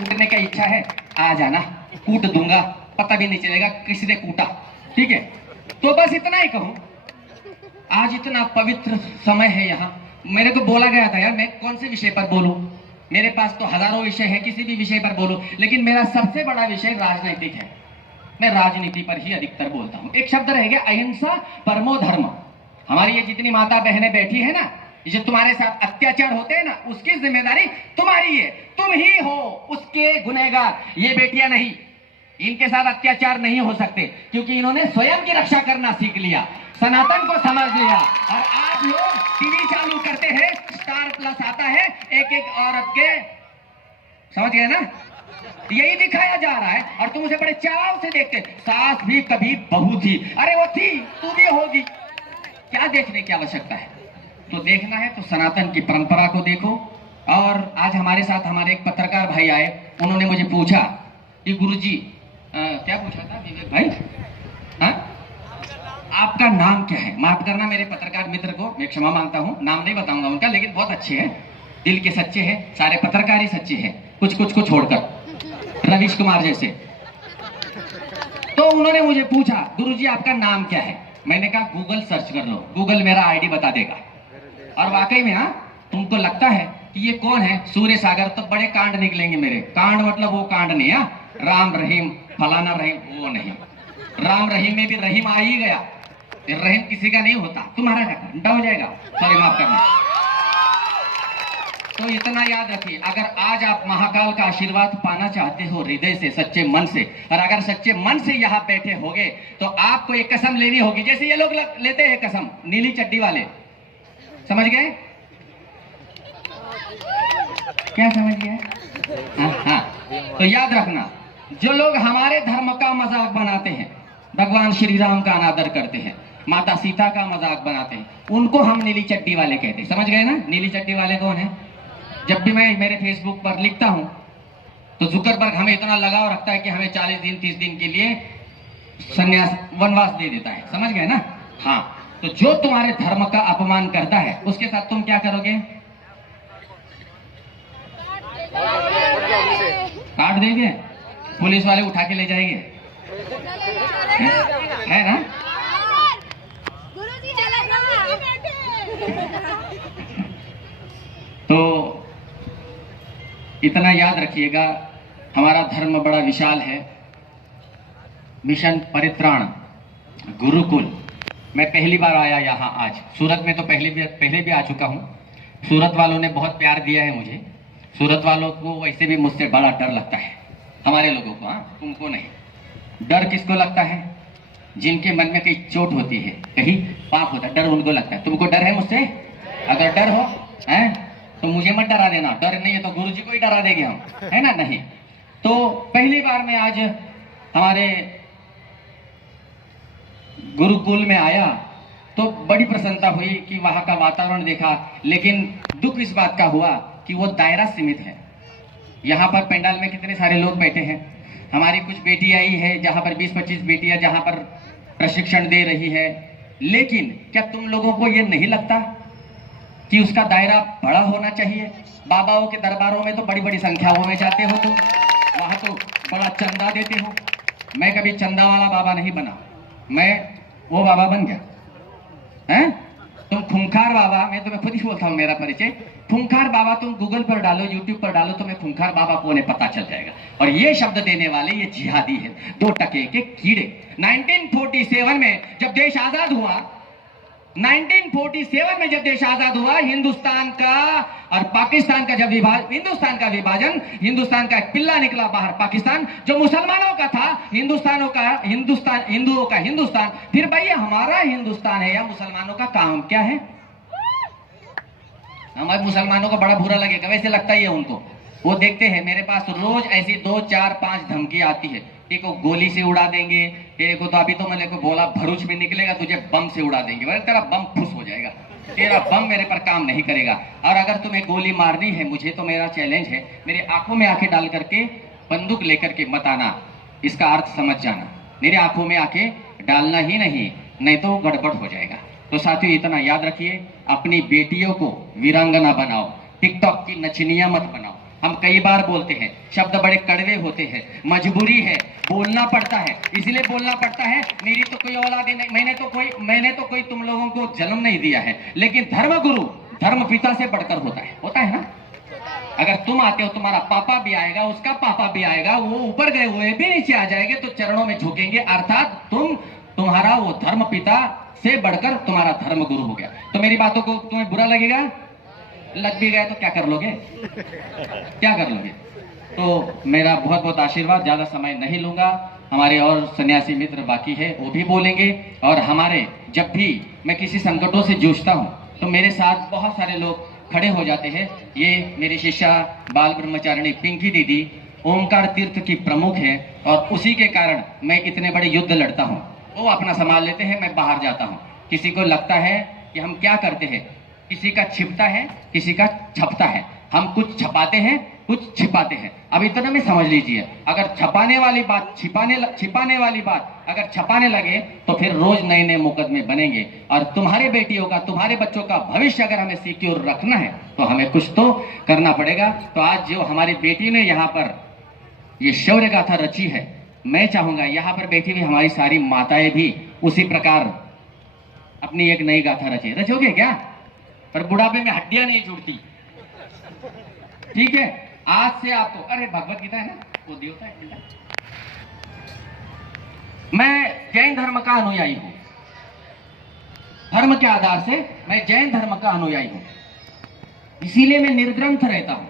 कूटने का इच्छा है आ जाना, कूट दूंगा, पता भी नहीं चलेगा किसने कूटा। ठीक है, तो बस इतना ही कहूं। आज इतना पवित्र समय है यहाँ, मेरे को बोला गया था यार मैं कौन से विषय पर बोलूं, मेरे पास तो हजारों विषय है, किसी भी विषय पर बोलूं, लेकिन मेरा सबसे बड़ा विषय राजनीतिक है। मैं राजनीति पर ही अधिकतर बोलता हूं। एक शब्द रह गया, अहिंसा परमो धर्म। हमारी ये जितनी माता बहनें बैठी है ना, जो तुम्हारे साथ अत्याचार होते हैं ना, उसकी जिम्मेदारी तुम्हारी है, तुम ही हो उसके गुनहगार, ये बेटियां नहीं। इनके साथ अत्याचार नहीं हो सकते क्योंकि इन्होंने स्वयं की रक्षा करना सीख लिया, सनातन को समझ लिया। और आप लोग टीवी चालू करते हैं, स्टार प्लस आता है, एक एक औरत के, समझ गए ना, यही दिखाया जा रहा है और तुम उसे बड़े चाव से देखते। सास भी कभी बहू थी, अरे वो थी, तू भी होगी, क्या देखने की आवश्यकता है। तो देखना है तो सनातन की परंपरा को देखो। और आज हमारे साथ हमारे एक पत्रकार भाई आए, उन्होंने मुझे पूछा कि गुरुजी क्या पूछा था विवेक भाई, हाँ आपका नाम क्या है। माफ करना मेरे पत्रकार मित्र को, मैं क्षमा मांगता हूँ, नाम नहीं बताऊंगा उनका, लेकिन बहुत अच्छे हैं, दिल के सच्चे हैं, सारे पत्रकार ही सच्चे हैं, कुछ कुछ को छोड़कर, रवीश कुमार जैसे। तो उन्होंने मुझे पूछा गुरुजी आपका नाम क्या है। मैंने कहा गूगल सर्च कर लो, गूगल मेरा आईडी बता देगा। और वाकई में, हाँ, तुमको लगता है कि ये कौन है सूर्य सागर, तो बड़े कांड निकलेंगे मेरे। कांड मतलब वो कांड नहीं, हाँ, राम रहीम फलाना रहीम, वो नहीं। राम रहीम में भी रहीम आ ही गया, रहीम किसी का नहीं होता, तुम्हारा घंटा हो जाएगा, सॉरी माफ करना। तो इतना याद रखिए, अगर आज आप महाकाल का आशीर्वाद पाना चाहते हो हृदय से, सच्चे मन से, और अगर सच्चे मन से यहाँ बैठे होगे तो आपको एक कसम लेनी होगी, जैसे ये लोग लेते हैं कसम, नीली चड्डी वाले, समझ गए क्या, समझ गए, हाँ हाँ। तो याद रखना, जो लोग हमारे धर्म का मजाक बनाते हैं, भगवान श्री राम का अनादर करते हैं, माता सीता का मजाक बनाते हैं, उनको हम नीली चड्डी वाले कहते हैं, समझ गए ना। नीली चड्डी वाले कौन है। जब भी मैं मेरे फेसबुक पर लिखता हूं तो जुकरबर्ग हमें इतना लगाव रखता है कि हमें 40 दिन 30 दिन के लिए संन्यास वनवास दे देता है, समझ गए ना। हाँ, तो जो तुम्हारे धर्म का अपमान करता है उसके साथ तुम क्या करोगे, काट देंगे, पुलिस वाले उठा के ले जाएंगे, है ना। तो इतना याद रखिएगा, हमारा धर्म बड़ा विशाल है। मिशन परित्राण गुरुकुल, मैं पहली बार आया यहाँ आज। सूरत में तो पहले भी आ चुका हूँ। सूरत वालों ने बहुत प्यार दिया है मुझे। सूरत वालों को वैसे भी मुझसे बड़ा डर लगता है, हमारे लोगों को, हाँ, तुमको नहीं। डर किसको लगता है, जिनके मन में कहीं चोट होती है, कहीं पाप होता है, डर उनको लगता है। तुमको डर है मुझसे, अगर डर हो है तो मुझे मत डरा देना, डर नहीं है तो गुरुजी को ही डरा देंगे हम, है ना। नहीं तो पहली बार मैं आज हमारे गुरुकुल में आया तो बड़ी प्रसन्नता हुई कि वहां का वातावरण देखा, लेकिन दुख इस बात का हुआ कि वो दायरा सीमित है। यहाँ पर पंडाल में कितने सारे लोग बैठे हैं, हमारी कुछ बेटियां ही है जहाँ पर 20-25 बेटियां जहाँ पर प्रशिक्षण दे रही है, लेकिन क्या तुम लोगों को ये नहीं लगता कि उसका दायरा बड़ा होना चाहिए। बाबाओं के दरबारों में तो बड़ी बड़ी संख्याओं में जाते हो तुम, वहां तो बड़ा चंदा देते हो। मैं कभी चंदा वाला बाबा नहीं बना, मैं वो बाबा बन गया, हैं? तुम खूंखार बाबा, मैं तुम्हें खुद ही बोलता हूँ मेरा परिचय, खूंखार बाबा तुम गूगल पर डालो, यूट्यूब पर डालो, तुम्हें खूंखार बाबा को उन्हें पता चल जाएगा। और ये शब्द देने वाले ये जिहादी है, 2 टके के कीड़े। 1947 में जब देश आजाद हुआ, 1947 में जब देश आजाद हुआ, हिंदुस्तान का और पाकिस्तान का जब हिंदुस्तान का विभाजन, हिंदुस्तान का एक पिल्ला निकला बाहर, पाकिस्तान, जो मुसलमानों का था, हिंदुओं का हिंदुस्तान। फिर भाई हमारा हिंदुस्तान है या मुसलमानों का काम क्या है। हमारे मुसलमानों को बड़ा बुरा लगेगा, वैसे लगता ही है उनको। वो देखते हैं मेरे पास रोज ऐसी 2, 4, 5 धमकी आती है, एक को गोली से उड़ा देंगे, एक को तो अभी तो मैंने को बोला भरूच में निकलेगा तुझे बम से उड़ा देंगे, बोले तेरा बम फुस हो जाएगा, तेरा बम मेरे पर काम नहीं करेगा। और अगर तुम्हें गोली मारनी है मुझे, तो मेरा चैलेंज है, मेरे आंखों में आंखें डाल करके बंदूक लेकर के मत आना, इसका अर्थ समझ जाना। मेरे आंखों में आंखें डालना ही नहीं तो गड़बड़ हो जाएगा। तो साथियों इतना याद रखिए, अपनी बेटियों को वीरांगना बनाओ, टिकटॉक की नचनिया मत बनाओ। हम कई बार बोलते हैं, शब्द बड़े कड़वे होते हैं, मजबूरी है, बोलना पड़ता है, इसलिए बोलना पड़ता है। मेरी तो कोई औलाद ही नहीं, मैंने तो कोई तुम लोगों को जन्म नहीं दिया है, लेकिन धर्म गुरु धर्म पिता से बढ़कर होता है ना। अगर तुम आते हो, तुम्हारा पापा भी आएगा, उसका पापा भी आएगा, वो ऊपर गए हुए भी नीचे आ जाएंगे तो चरणों में झुकेंगे, अर्थात तुम्हारा वो धर्म पिता से बढ़कर तुम्हारा धर्म गुरु हो गया। तो मेरी बातों को तुम्हें बुरा लगेगा? लग भी गया तो क्या कर लोगे? तो मेरा बहुत बहुत आशीर्वाद, ज्यादा समय नहीं लूंगा। हमारे और सन्यासी मित्र बाकी है, वो भी बोलेंगे। और हमारे जब भी मैं किसी संकटों से जूझता हूं तो मेरे साथ बहुत सारे लोग खड़े हो जाते हैं। ये मेरी शिष्या बाल ब्रह्मचारिणी पिंकी दीदी ओमकार तीर्थ की प्रमुख है, और उसी के कारण मैं इतने बड़े युद्ध लड़ता हूँ। वो अपना संभाल लेते हैं, मैं बाहर जाता हूँ। किसी को लगता है कि हम क्या करते हैं, किसी का छिपता है, किसी का छपता है। हम कुछ छपाते हैं, कुछ छिपाते हैं। अब इतना में समझ लीजिए, अगर छिपाने वाली बात अगर छपाने लगे तो फिर रोज नए नए मुकदमे बनेंगे। और तुम्हारे बेटियों का, तुम्हारे बच्चों का भविष्य अगर हमें सिक्योर रखना है तो हमें कुछ तो करना पड़ेगा। तो आज जो हमारी बेटी ने यहाँ पर ये शौर्य गाथा रची है, मैं चाहूंगा यहाँ पर बैठी हुई हमारी सारी माताएं भी उसी प्रकार अपनी एक नई गाथा रचोगे क्या? पर बुढ़ापे में हड्डियां नहीं जुड़ती, ठीक है? आज से आपको, अरे भगवत गीता है ना, वो देवता है। मैं जैन धर्म का अनुयायी हूं, धर्म के आधार से मैं जैन धर्म का अनुयायी हूं, इसीलिए मैं निर्ग्रंथ रहता हूं।